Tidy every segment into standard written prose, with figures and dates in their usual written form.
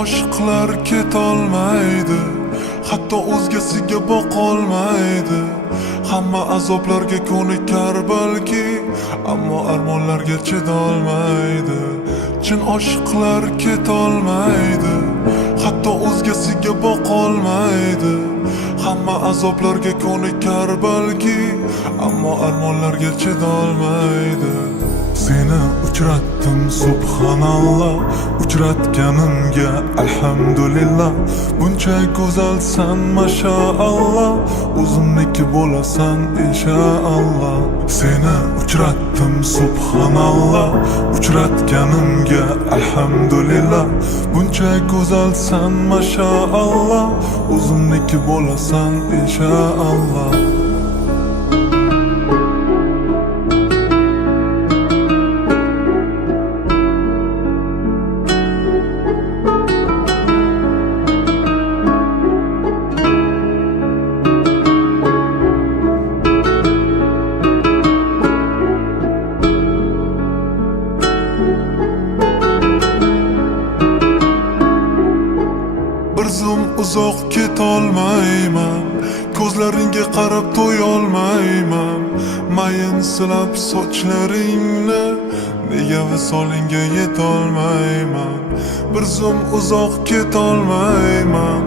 oshiqlar ketolmaydi, hatto o'zgasiga boqolmaydi. Hamma azoblarga ko'nikar balki, ammo armonlarga chidolmaydi. Chin oshiqlar ketolmaydi, hatto o'zgasiga boqolmaydi. Hamma azoblarga ko'nikar balki, ammo armonlarga chidolmaydi. Seni uchratdim subhanalloh, uchratganimga alhamdulillah. Buncha go'zalsan mashaalloh, o'zimniki bo'lasan inshaalloh. Seni uchratdim subhanalloh, uchratganimga alhamdulillah. Buncha go'zalsan mashaalloh, o'zimniki bo'lasan inshaalloh. Bir zum uzoq ketolmayman, ko'zlaringga qarab to'yolmayman. Mayin silab sochlaringni, nega visolingga yetolmayman. Bir zum uzoq ketolmayman,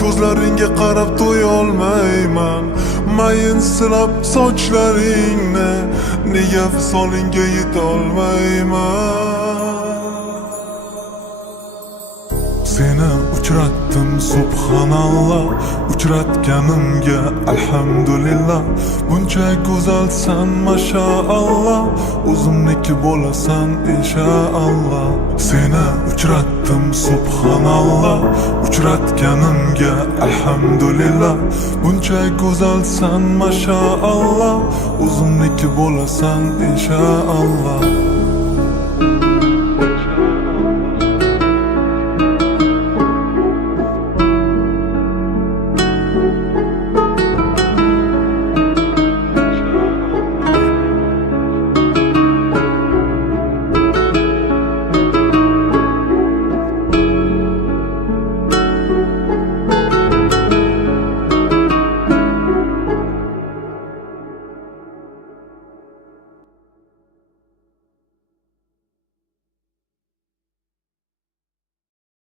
ko'zlaringga qarab to'yolmayman. Mayin silab sochlaringni, nega visolingga yetolmayman. Seni uchratdim subhanalloh, uchratganimga alhamdulillah. Buncha go'zalsan mashaalloh, o'zimniki bo'lasan inshaalloh. Seni uchratdim subhanalloh, uchratganimga alhamdulillah. Buncha go'zalsan mashaalloh, o'zimniki bo'lasan inshaalloh.